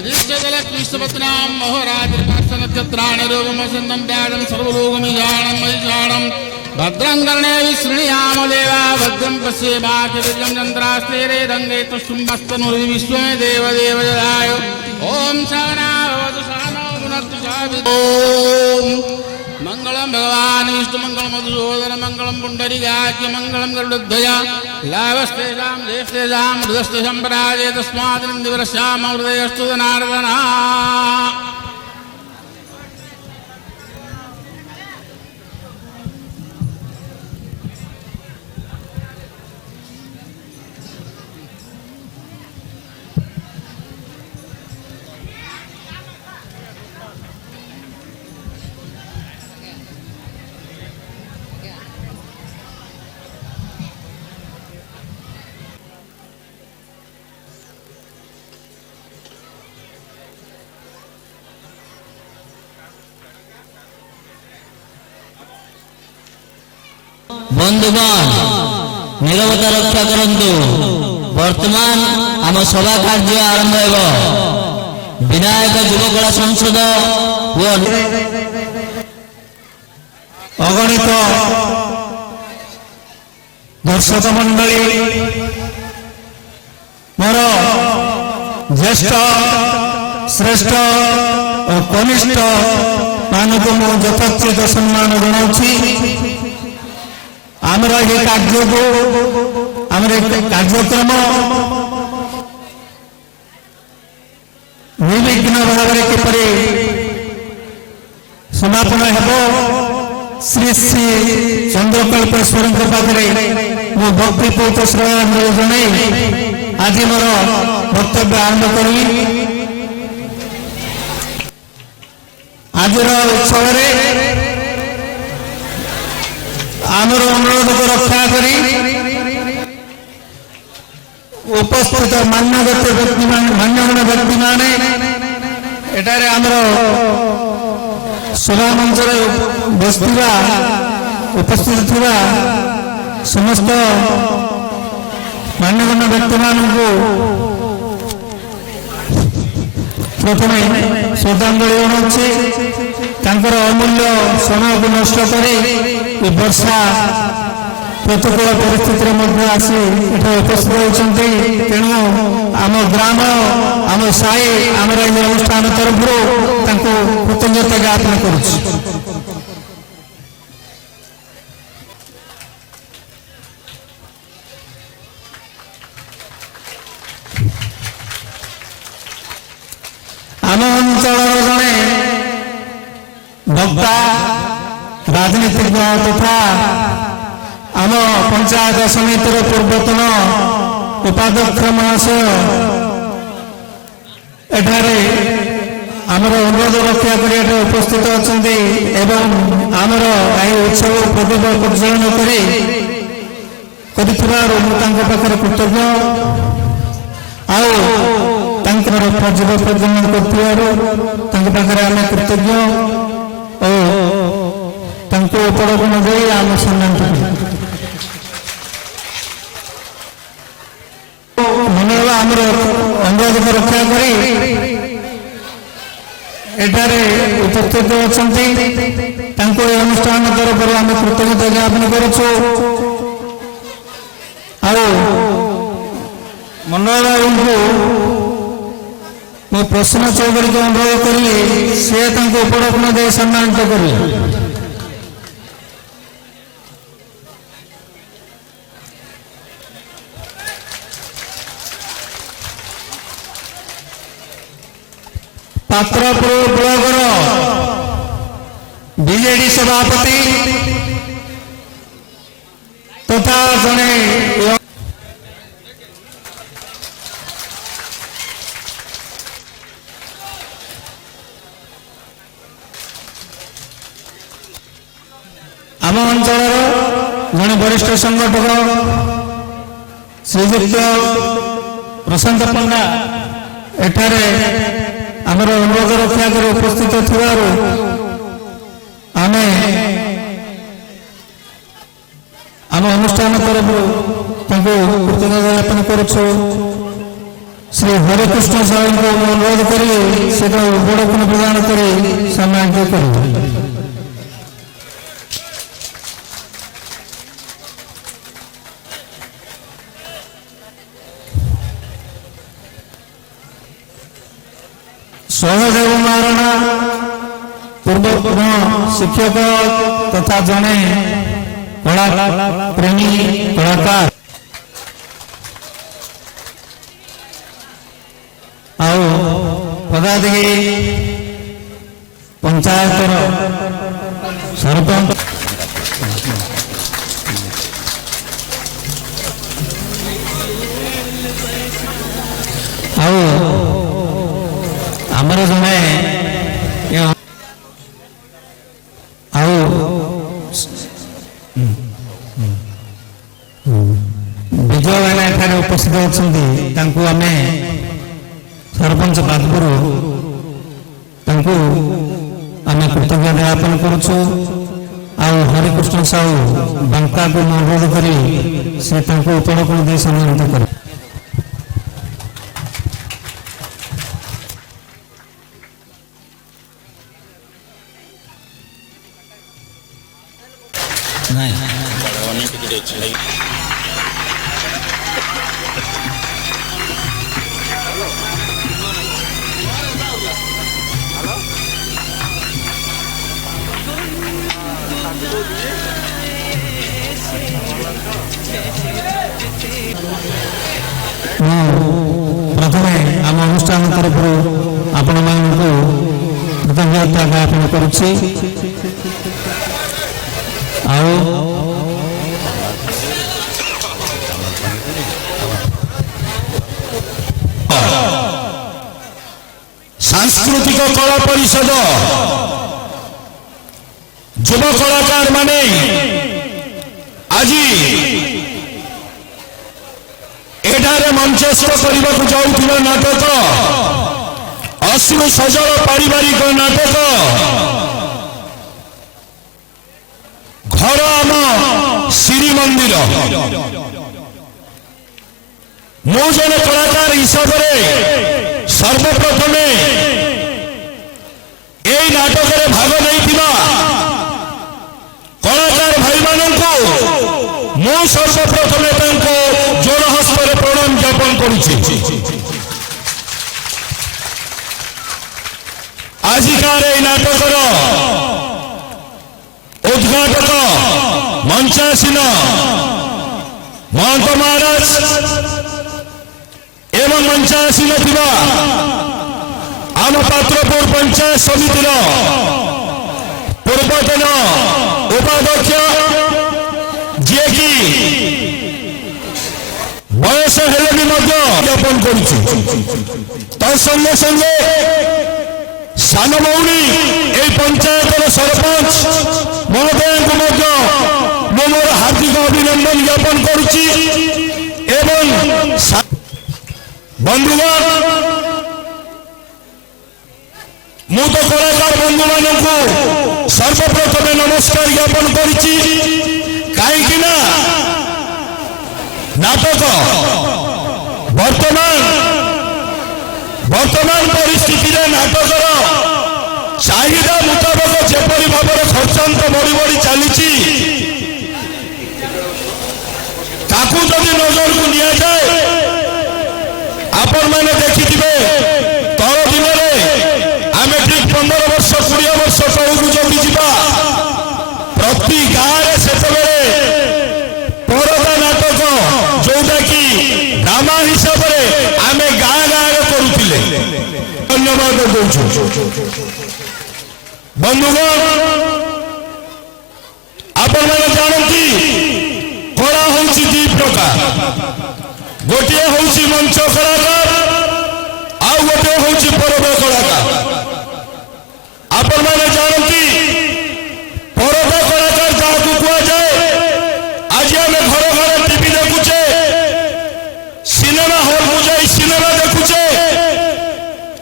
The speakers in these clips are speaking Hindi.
श्रीश्चलक्ष्मीष्टपत्नां महोराजपार्श्वनक्षत्राणि रूपमसन्नं व्याजं सर्वलोकमीशानं महिषाणं भद्रं कर्णे विशृणुयाम देवा भद्रं पश्येमाखिलं चन्द्रास्तेरे रङ्गे तुष्टुम्बस्तनुर्विश्वे देवदेव जलाय ॐ सहना भवतु सहनौ भुनक्तु सह मंगलम भगवान विष्णु मंगलम मधुसूदन मंगलम पुंडरीकाक्ष मंगलम गरुड़ध्वजा लाभस्तेषां ज्येष्ठेषां हृदस्ते संपराजे तस्मादिन्द्रश्याम हृदयस्तु जनार्दना बंधुगण निरवता रक्षा करंतु वर्तमान आम सभा कार्य आरंभ हो विनायक युवकला संसद अगणित दर्शक मंडली मोर ज्येष्ठ श्रेष्ठ और कनिष्ठ मानक मु यथोचित सम्मान जनाऊँगी आमर ये कार्य को आमर कार्यक्रम निर्विघ्न भाव में किपरि समापन हेबो श्री श्री चंद्रकल्पेश्वर पाखे मो भक्तिपूत श्रद्धांजलि जन आज मोर वक्तव्य आरंभ करी आज उत्सव आमर अनुरोध को रक्षा करी उपस्थित मान्यगण्य व्यक्ति माने एटारे आमर सभा मंच बसथिबा उपस्थित थिबा समस्त मान्यगण्य व्यक्ति मानकु प्रथम श्रद्धांजलि जनाऊँगी तांकर अमूल्य समय को नष्ट कर वर्षा प्रतिकूल परिस्थिति मध्य आसी एठे उपस्थित होती तेणु आम ग्राम आम साई आम अनुष्ठान तरफ कृतज्ञता ज्ञापन करुच्ची आम अंचल जड़े वक्ता राजनीतिज्ञ तथा आम पंचायत समितिर पूर्वतन उपाध्यक्ष महाशय एठारे आमर अनुरोध रक्षा कर उपस्थित अच्छा एवं आमर यह उत्सव प्रदीप परिचालन कर कृतज्ञ आर पर्यवेक्षण कर आम कृतज्ञ और उपलब्ध दे आम सम्मान मनोबा आमर अनुरोध को रक्षा करी एठारे उपस्थित अच्छा अनुष्ठान तरफ आम कृतज्ञता ज्ञापन करुचु मनोहर बाबू मो प्रश्न चौधरी को अनुरोध करी सी उपलब्ध दे सम्मानित करें पात्रपुर ब्लॉकर बीजेडी सभापति तथा जड़े आम अंचल जड़े वरिष्ठ संगठक श्रीजुक्त प्रशांत पंडा एठारे आमर अनुरोध रक्षा कर उपस्थित थिबारु आमे आम अनुष्ठान तरफ कृतज्ञता ज्ञापन करुछु श्री हरिकृष्ण साहू को अनुरोध करी से उपढौकन प्रदान कर सम्मानित करेंगे। सहदेव महाराणा पूर्व शिक्षक तथा जड़े कला प्रेमी कलाकार आओ पदाधिकारी पंचायत सरपंच आओ आमर जड़े आओ विजय भाईना एठारे उपस्थित अच्छा आम सरपंच बादपुर आम कृतज्ञता ज्ञापन करुचु। हरिकृष्ण साहू बांका को अनुरोध कर से उपढौकन दे सम्मानित कर प्रथम आम अनुष्ठान तरफ आपण मानक कृतज्ञता ज्ञापन करुच्ची। सांस्कृतिक कला परिषद युव कलाकार माने आज एठारे मंचस्थ करने को जाऊला नाटक अश्रु सजल पारिवारिक नाटक घर आम श्री मंदिर मु जन कलाकार हिसाब से सर्वप्रथम यही नाटक में भाग नहीं कलाकार भाई मानू मु सर्वप्रथम जोर हस्त प्रणाम ज्ञापन करुछि। आजिकार यह नाटकर उद्घाटक मंचासीन महंत महाराज एवं मंचासीन आम पात्रपुर पंचायत समितिर पूर्वतन उपाध्यक्ष जी की बयस हेले भी ज्ञापन कर संगे संगे सान भौणी ये पंचायतर सरपंच महोदय को मोर हार्दिक अभिनंदन ज्ञापन करुच्ची। बंधुगण मु तो कलाकार बंधु मान सर्वप्रथम नमस्कार ज्ञापन करुच्ची। कहीं नाटक वर्तमान परिस्थिति नाटकर चाहिदा मुताबक जेपरी भाव में खर्चांत बढ़ी बढ़ी चली ताकू जदि नजर को नि जाए आपण मैंने देखिथिबे तर दिन में आम ठीक 15 वर्ष 20 वर्ष तौक जदि जीवा प्रति गाँव से परदा नाटक जोटा कि ड्रामा हिसाब से आम गाँ गाँव करुले। धन्यवाद दौर बंधुगण आपण मैंने जानती कला हूँ दी प्रकार गोटे हूँ मंच कलाकार आउ गोटे हूँ परदा कलाकार। आपण मैंने जानती परदा कलाकार जहाँ कह जाए आज आम घर घर टीवी देखुचे सिनेमा हॉल को जाए सिनेमा देखुचे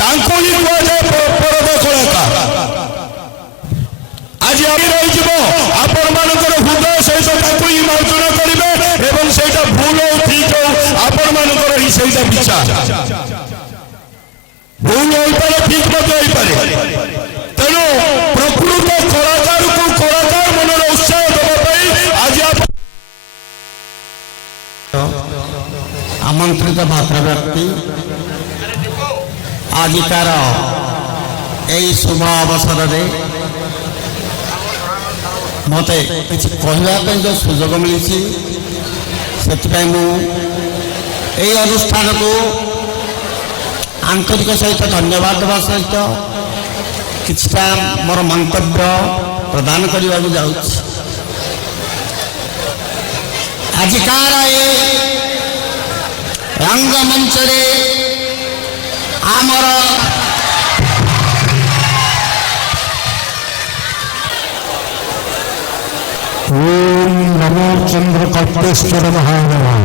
तांको ही कह जाए परदा कलाकार। आज आगे रही आपण मानकर हृदय सहित ही मार्जना करेंगे एवं से भूल हो ठीक हो आपण मानकर ही सही विचार। ଭୁଲ ହୋଇପାରେ ଠିକ ମଧ୍ୟ ହୋଇପାରେ। ତେଣୁ ପ୍ରକୃତ କଳାକାରକୁ କଳାକାର ମନରେ ଉତ୍ସାହ ଦେବା ପାଇଁ ଆଜି আমন্ত্রিত ভাত্র ব্যক্তি আজিকার এই শুভ অবসরে মতে কিছু কহিবা যে সুযোগ মিলিছি সেপাই মু এই অনুষ্ঠানকু আন্তরিক সহিত ধন্যবাদ দেওয়া সহিত কিছুটা মোর মন্তব্য প্রদান করা যাচ্ছি। আজিকার এই রঙ্গমঞ্চরে আমার ओम नमो चंद्र कल्पेश्वर महादेवाय।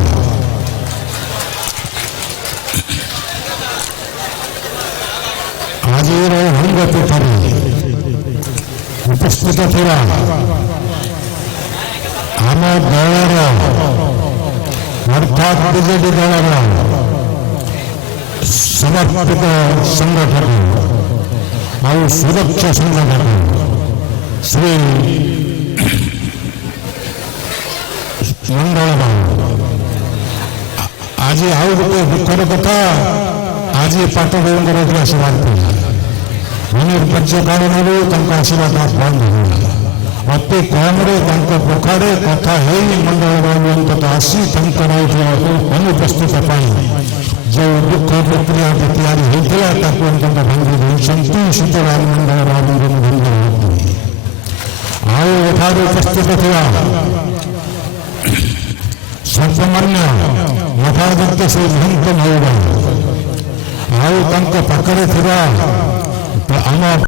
आज रंगपीठरे उपस्थित थिला आम दलर अर्थात बीजेपी दलर समर्पित संगठन और सुरक्षा संगठन श्री मंडल आज आउ गोटे दुखर कथा आज पाटदेव आशीर्वाद पड़ा अनिर्वाच्य कारण आशीर्वाद बंद हो अति कम पोखरे कथा मंडल बाबू आसी अनुपस्थित जो दुख प्रक्रिया तैयारी होता भांगी देते शीतलाल मंडल बाबू आउ उपस्थित था सर्वमान्य मठाध्यक्ष श्री महंत महोदय आउ पाखरे आम